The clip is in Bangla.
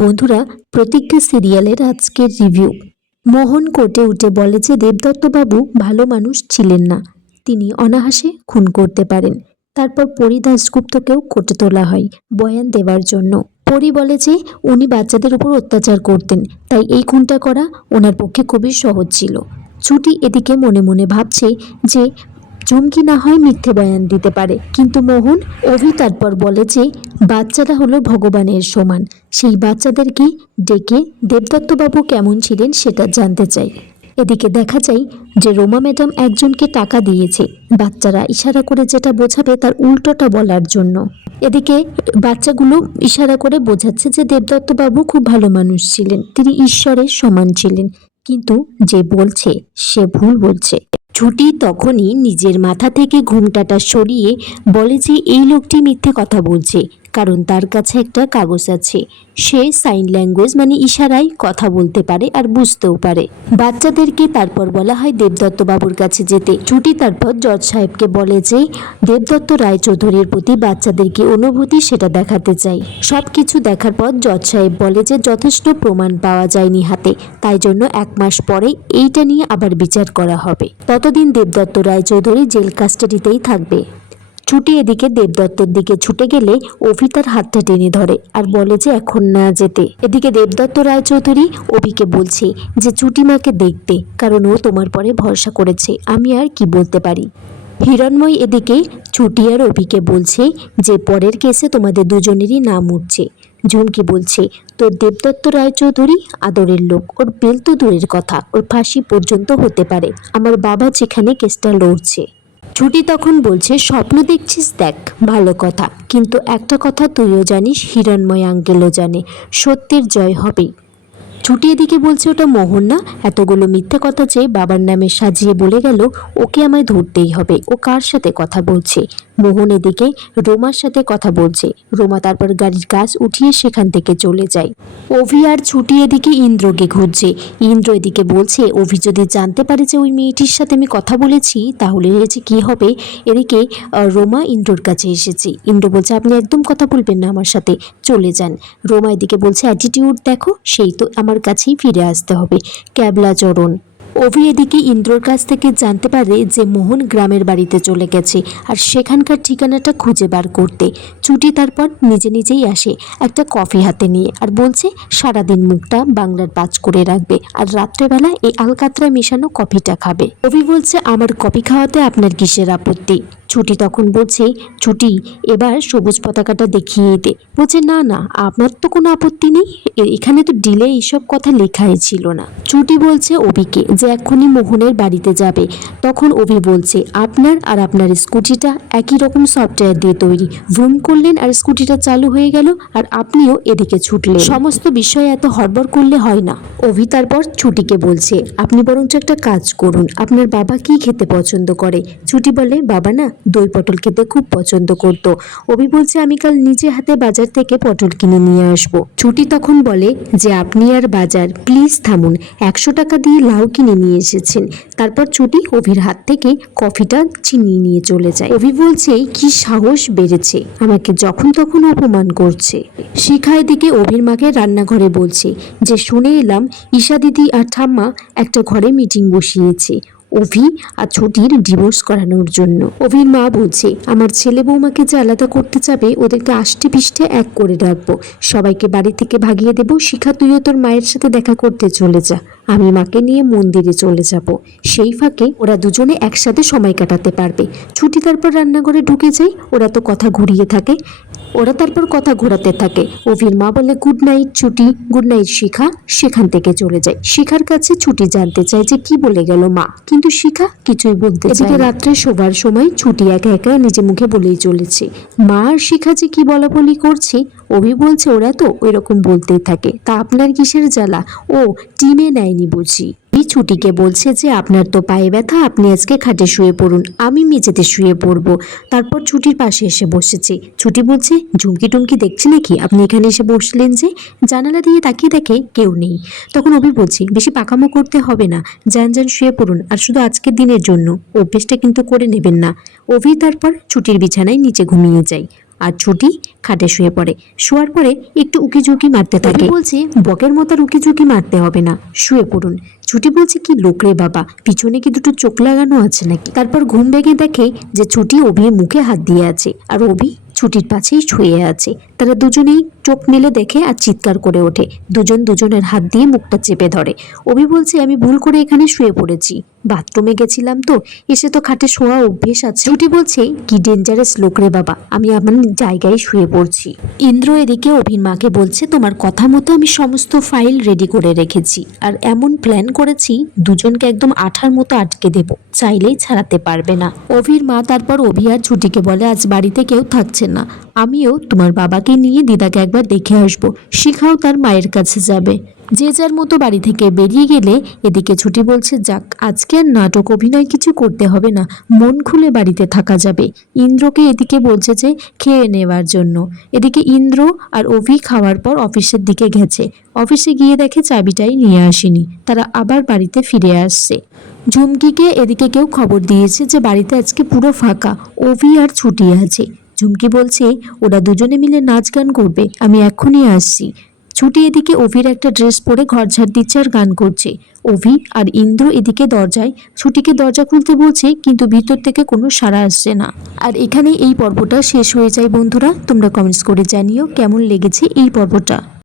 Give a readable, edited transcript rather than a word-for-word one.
বন্ধুরা, প্রতিজ্ঞা সিরিয়ালের আজকের রিভিউ। মোহন কোর্টে উঠে বলে যে দেবদত্তবাবু ভালো মানুষ ছিলেন না, তিনি অনায়াসে খুন করতে পারেন। তারপর পরি দাশগুপ্তকেও কোর্টে তোলা হয় বয়ান দেওয়ার জন্য। পরি বলে যে উনি বাচ্চাদের উপর অত্যাচার করতেন, তাই এই খুনটা করা ওনার পক্ষে খুবই সহজ ছিল। ছুটি এদিকে মনে মনে ভাবছে যে চুমকি না হয় মিথ্যে বয়ান দিতে পারে, কিন্তু মোহন অভি তারপর বলে যে বাচ্চারা হলো ভগবানের সমান, সেই বাচ্চাদেরকে ডেকে দেবদত্তবাবু কেমন ছিলেন সেটা জানতে চাই। এদিকে দেখা যায় যে রোমা ম্যাডাম একজনকে টাকা দিয়েছে বাচ্চারা ইশারা করে যেটা বোঝাবে তার উল্টোটা বলার জন্য। এদিকে বাচ্চাগুলো ইশারা করে বোঝাচ্ছে যে দেবদত্তবাবু খুব ভালো মানুষ ছিলেন, তিনি ঈশ্বরের সমান ছিলেন, কিন্তু যে বলছে সে ভুল বলছে। ছুটি তখনই নিজের মাথা থেকে ঘুমটাটা সরিয়ে বলে যে এই লোকটি মিথ্যে কথা বলছে, কারণ তার কাছে একটা কাগজ আছে, সে সাইন ল্যাঙ্গুয়েজ মানে ইশারায় কথা বলতে পারে আর বুঝতেও পারে। বাচ্চাদেরকে তারপর বলা হয় দেবদত্তবাবুর কাছে যেতে। ছুটি তারপর জজ সাহেবকে বলে যে দেবদত্ত রায়চৌধুরীর প্রতি বাচ্চাদেরকে অনুভূতি সেটা দেখাতে চাই। সব কিছু দেখার পর জজ সাহেব বলে যে যথেষ্ট প্রমাণ পাওয়া যায়নি হাতে, তাই জন্য 1 মাস পরে এইটা নিয়ে আবার বিচার করা হবে। ততদিন দেবদত্ত রায়চৌধুরী জেল কাস্টাডিতেই থাকবে। ছুটি এদিকে দেবদত্তের দিকে ছুটে গেলে অভি তার হাতটা টেনে ধরে আর বলে যে এখন না যেতে। এদিকে দেবদত্ত রায়চৌধুরী অভিকে বলছে যে ছুটিমাকে দেখতে, কারণ ও তোমার পরে ভরসা করেছে, আমি আর কি বলতে পারি। হিরণময় এদিকে ছুটি আর অভিকে বলছে যে পরের কেসে তোমাদের দুজনেরই নাম উঠছে। ঝুমকি বলছে তোর দেবদত্ত রায়চৌধুরী আদরের লোক, ওর বেল তো দূরের কথা, ওর ফাঁসি পর্যন্ত হতে পারে, আমার বাবা যেখানে কেসটা লড়ছে। ছুটি তখন বলছে স্বপ্ন দেখছিস, দেখ ভালো কথা, কিন্তু একটা কথা তুইও জানিস, হিরণময় আঙ্কেলও জানে, সত্যের জয় হবেই। ছুটি এদিকে বলছে ওটা মোহন না, এতগুলো মিথ্যে কথা যে বাবার নামে সাজিয়ে বলে গেল, ওকে আমায় ধরতেই হবে, ও কার সাথে কথা বলছে। মোহন এদিকে রোমার সাথে কথা বলছে। রোমা তারপর গাড়ির কাজ উঠিয়ে সেখান থেকে চলে যায়। অভি আর ছুটি এদিকে ইন্দ্রকে খুঁজছে। ইন্দ্র এদিকে বলছে অভি যদি জানতে পারে যে ওই মেয়েটির সাথে আমি কথা বলেছি তাহলে যে কি হবে। এদিকে রোমা ইন্দ্রর কাছে এসেছে। ইন্দ্র বলছে আপনি একদম কথা বলবেন না আমার সাথে, চলে যান। রোমা এদিকে বলছে অ্যাটিটিউড দেখো, সেই তো আমার কাছেই ফিরে আসতে হবে, ক্যাবলাচরণ। অভি এদিকে ইন্দ্রর কাছ থেকে জানতে পারে যে মোহন গ্রামের বাড়িতে চলে গেছে আর সেখানকার ঠিকানাটা খুঁজে বার করতে। ছুটি তারপর নিজে নিজেই আসে একটা কফি হাতে নিয়ে আর বলছে সারাদিন মুখটা বাংলার পাঁচ করে রাখবে আর রাত্রেবেলা এই আলকাতরা মেশানো কফিটা খাবে। অভি বলছে আমার কফি খাওয়াতে আপনার কিসের আপত্তি। ছুটি তখন বলছে ছুটি এবার সবুজ পতাকাটা দেখিয়ে দে। বলছে না না, আপনার তো কোনো আপত্তি নেই, এখানে তো ডিলে এইসব কথা লেখাই ছিল না। ছুটি বলছে অভিকে যে এখনই মোহনের বাড়িতে যাবে। তখন অভি বলছে আপনার আর আপনার স্কুটিটা একই রকম সফটওয়্যার দিয়ে তৈরি, ভ্রুম করলেন আর স্কুটিটা চালু হয়ে গেল আর আপনিও এদিকে ছুটলেন, সমস্ত বিষয়ে এত হড়বড় করলে হয় না। অভি তারপর ছুটিকে বলছে আপনি বরঞ্চ একটা কাজ করুন, আপনার বাবা কি খেতে পছন্দ করে। ছুটি বলে বাবা না দই পটল খেতে খুব পছন্দ করতো। অভি বলছে আমি কাল নিজে হাতে বাজার থেকে পটল কিনে নিয়ে আসবো। ছুটি তখন বলে যে আপনি আর বাজার, প্লিজ থামুন, 100 টাকা দিয়ে লাউ কিনে নিয়ে এসেছেন। তারপর ছুটি অভির হাত থেকে কফিটা চিনিয়ে নিয়ে চলে যায়। অভি বলছে কি সাহস বেড়েছে, আমাকে যখন তখন অপমান করছে। শিখা এদিকে অভির মাকে রান্নাঘরে বলছে যে শুনে এলাম ঈশা দিদি আর ঠাম্মা একটা ঘরে মিটিং বসিয়েছে অভি আর ছুটির ডিভোর্স করানোর জন্য। অভির মা বলছে আমার ছেলে বৌমাকে যে আলাদা করতে যাবে ওদেরকে আষ্টে পিষ্টে এক করে রাখবো, সবাইকে বাড়ি থেকে ভাগিয়ে দেবো। শিখা তুইও তোর মায়ের সাথে দেখা করতে চলে যা, আমি মাকে নিয়ে মন্দিরে চলে যাব, সেই ফাঁকে ওরা দুজনে একসাথে সময় কাটাতে পারবে। ছুটি তারপর রান্নাঘরে ঢুকে যায়, ওরা তো কথা ঘুরিয়ে থাকে, ওরা তারপর কথা ঘোরাতে থাকে। অভির মা বলে গুড নাইট ছুটি, গুড নাইট শিখা, সেখান থেকে চলে যায়। শিখার কাছে ছুটি জানতে চায় যে কি বলে গেল মা, কিন্তু শিখা কিছুই বলতে চায় না। রাত্রে শোবার সময় ছুটি একা একা নিজে মুখে বলেই চলেছে মা আর শিখা যে কি বলা বলি করছে। অভি বলছে ওরা তো ওই রকম বলতেই থাকে, তা আপনার কিসের জ্বালা, ও টিমে নেয়নি বুঝি। ছুটিকে বলছে যে আপনার তো পায়ে ব্যথা, আপনি আজকে খাটে শুয়ে পড়ুন, আমি মেঝেতে শুয়ে পড়বো। তারপর ছুটির পাশে এসে বসেছে। ছুটি বলছে ঝুমকি টুমকি দেখছে নাকি, আপনি এখানে এসে বসলেন যে। জানালা দিয়ে তাকিয়ে দেখে কেউ নেই। তখন অভি বলছে বেশি পাকামো করতে হবে না, যান যান শুয়ে পড়ুন, আর শুধু আজকের দিনের জন্য, অভ্যেসটা কিন্তু করে নেবেন না। অভি তারপর ছুটির বিছানায় নিচে ঘুমিয়ে যায় আর ছুটি খাটে শুয়ে পড়ে। শোয়ার পরে একটু উকিঝুঁকি মারতে থাকে। বলছে বকের মতো আর উকিঝুঁকি মারতে হবে না, শুয়ে পড়ুন। ছুটি বলছে কি লোক রে বাবা, পিছনে কি দুটো চোখ লাগানো আছে নাকি? তারপর ঘুম ভেঙে দেখে যে ছুটি অভির মুখে হাত দিয়ে আছে আর অভি ছুটির পাশেই শুয়ে আছে। তারা দুজনেই চোখ মেলে দেখে আর চিৎকার করে ওঠে। দুজন দুজনের হাত দিয়ে মুখটা চেপে ধরে। অভি বলছে আমি ভুল করে এখানে শুয়ে পড়েছি, বাথরুমে গেছিলাম তো, এসে তো খাটে শোয়া অভ্যেস আছে। ছুটি বলছে কি ডেঞ্জারাস লোক রে বাবা, আমি আমার জায়গায় শুয়ে পড়ছি। ইন্দ্র এদিকে অভির মাকে বলছে তোমার কথা মতো আমি সমস্ত ফাইল রেডি করে রেখেছি আর এমন প্ল্যান করেছি দুজনকে একদম আঠার মতো আটকে দেব, চাইলেই ছাড়াতে পারবে না। অভির মা তারপর অভি আর ছুটিকে বলে আজ বাড়িতে কেউ থাকছে না, আমিও তোমার বাবাকে নিয়ে দিদাকে একবার দেখে আসবো, শিখাও তার মায়ের কাছে যাবে। যে যার মতো বাড়ি থেকে বেরিয়ে গেলে এদিকে ছুটি বলছে যাক আজকে আর নাটক অভিনয় কিছু করতে হবে না, মন খুলে বাড়িতে থাকা যাবে। ইন্দ্রকে এদিকে বলছে যে খেয়ে নেওয়ার জন্য। এদিকে ইন্দ্র আর অভি খাওয়ার পর অফিসের দিকে গেছে। অফিসে গিয়ে দেখে চাবিটাই নিয়ে আসেনি, তারা আবার বাড়িতে ফিরে আসছে। ঝুমকিকে এদিকে কেউ খবর দিয়েছে যে বাড়িতে আজকে পুরো ফাঁকা, অভি আর ছুটি আছে। ঝুমকি বলছে ওরা দুজনে মিলে নাচ গান করবে, আমি এক্ষুনি আসছি। ছুটি এদিকে অভির একটা ড্রেস পরে ঘর ঝাড় দিচ্ছে আর গান করছে। অভি আর ইন্দ্র এদিকে দরজায় ছুটিকে দরজা খুলতে বলছে কিন্তু ভিতর থেকে কোনো সাড়া আসছে না। আর এখানে এই পর্বটা শেষ হয়ে যায় বন্ধুরা। তোমরা কমেন্টস করে জানিও কেমন লেগেছে এই পর্বটা।